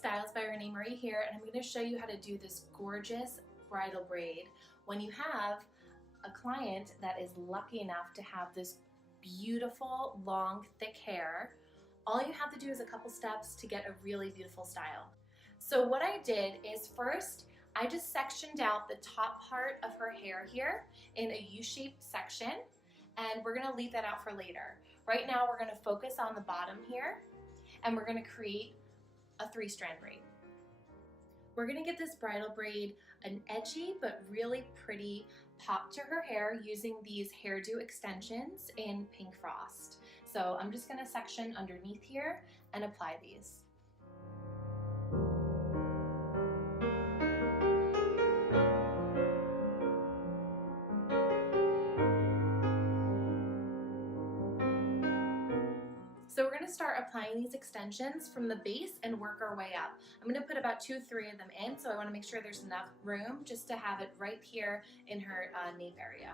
Styles by Renee Marie here, and I'm going to show you how to do this gorgeous bridal braid when you have a client that is lucky enough to have this beautiful, long, thick hair. All you have to do is a couple steps to get a really beautiful style. So what I did is first, I just sectioned out the top part of her hair here in a U-shaped section, and we're going to leave that out for later. Right now we're going to focus on the bottom here, and we're going to create a 3-strand braid. We're going to give this bridal braid an edgy but really pretty pop to her hair using these HairDo extensions in Pink Frost. So I'm just going to section underneath here and apply these. So we're going to start applying these extensions from the base and work our way up. I'm going to put about 2-3 of them in, so I want to make sure there's enough room just to have it right here in her nape area.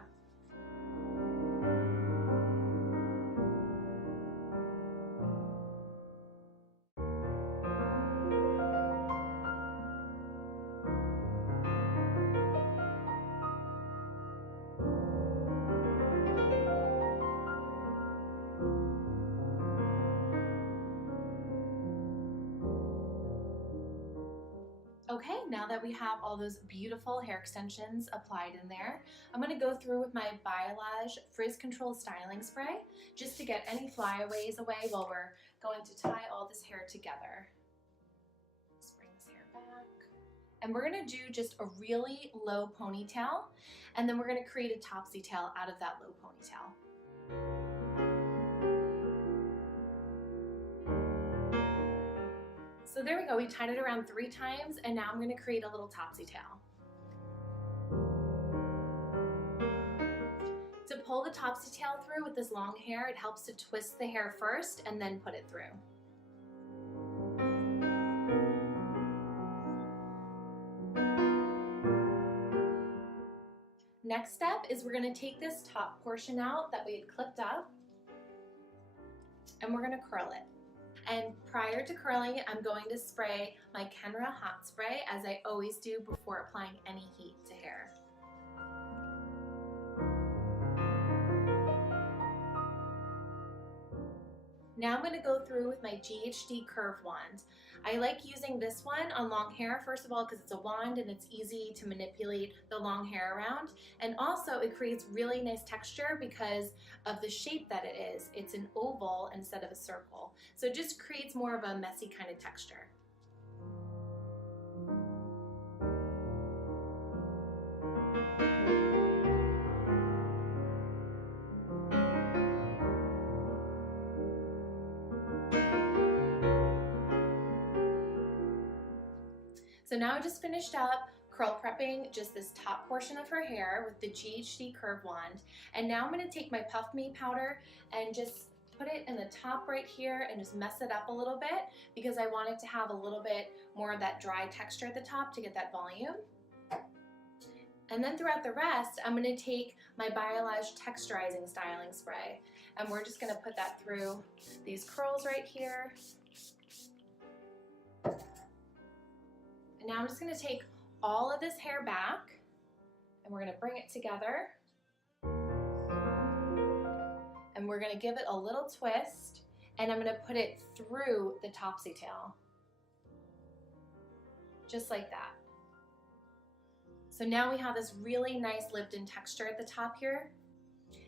Okay, now that we have all those beautiful hair extensions applied in there, I'm going to go through with my Biolage Frizz Control Styling Spray just to get any flyaways away while we're going to tie all this hair together. Just bring this hair back. And we're going to do just a really low ponytail, and then we're going to create a topsy tail out of that low ponytail. So there we go, we tied it around 3 times, and now I'm going to create a little topsy tail. To pull the topsy tail through with this long hair, it helps to twist the hair first and then put it through. Next step is we're going to take this top portion out that we had clipped up, and we're going to curl it. And prior to curling it, I'm going to spray my Kenra hot spray, as I always do before applying any heat to hair. Now I'm going to go through with my GHD curve wand. I like using this one on long hair, first of all, because it's a wand and it's easy to manipulate the long hair around. And also it creates really nice texture because of the shape that it is. It's an oval instead of a circle. So it just creates more of a messy kind of texture. So now I just finished up curl prepping just this top portion of her hair with the GHD curve wand, and now I'm going to take my Puff Me powder and just put it in the top right here and just mess it up a little bit because I want it to have a little bit more of that dry texture at the top to get that volume. And then throughout the rest, I'm going to take my Biolage texturizing styling spray, and we're just going to put that through these curls right here. Now I'm just going to take all of this hair back, and we're going to bring it together, and we're going to give it a little twist, and I'm going to put it through the topsy tail, just like that. So now we have this really nice lived-in texture at the top here.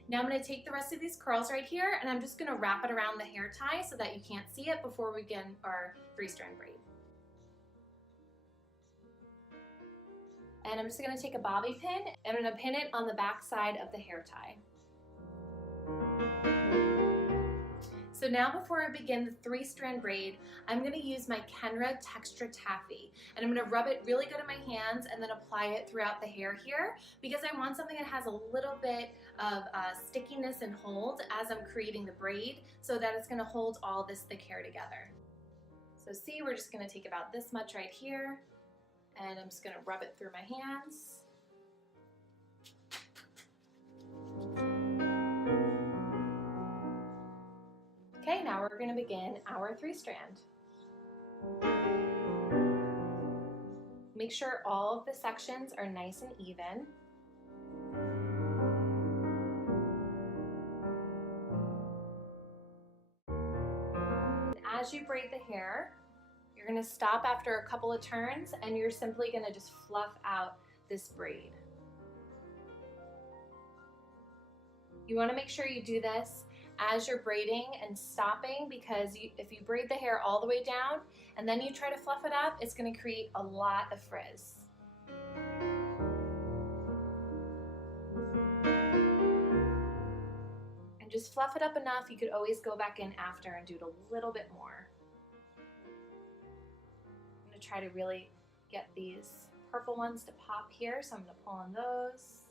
Now I'm going to take the rest of these curls right here, and I'm just going to wrap it around the hair tie so that you can't see it before we begin our 3-strand braid. And I'm just going to take a bobby pin and I'm going to pin it on the back side of the hair tie. So now before I begin the 3-strand braid, I'm going to use my Kenra Texture Taffy, and I'm going to rub it really good in my hands and then apply it throughout the hair here because I want something that has a little bit of stickiness and hold as I'm creating the braid so that it's going to hold all this thick hair together. So see, we're just going to take about this much right here, and I'm just going to rub it through my hands. Okay, now we're going to begin our 3-strand. Make sure all of the sections are nice and even. As you braid the hair, you're going to stop after a couple of turns and you're simply going to just fluff out this braid. You want to make sure you do this as you're braiding and stopping, because if you braid the hair all the way down and then you try to fluff it up, it's going to create a lot of frizz. And just fluff it up enough. You could always go back in after and do it a little bit more. I'm going to try to really get these purple ones to pop here, so I'm going to pull on those.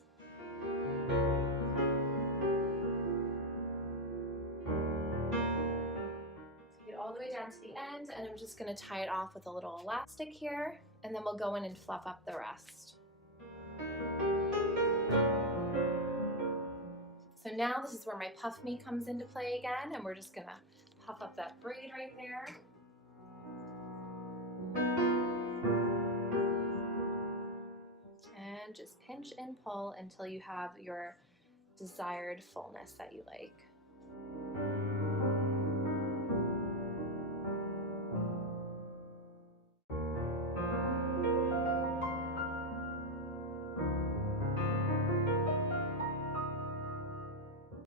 All the way down to the end, and I'm just going to tie it off with a little elastic here, and then we'll go in and fluff up the rest. So now this is where my puff me comes into play again, and we're just going to puff up that braid right there. And just pinch and pull until you have your desired fullness that you like.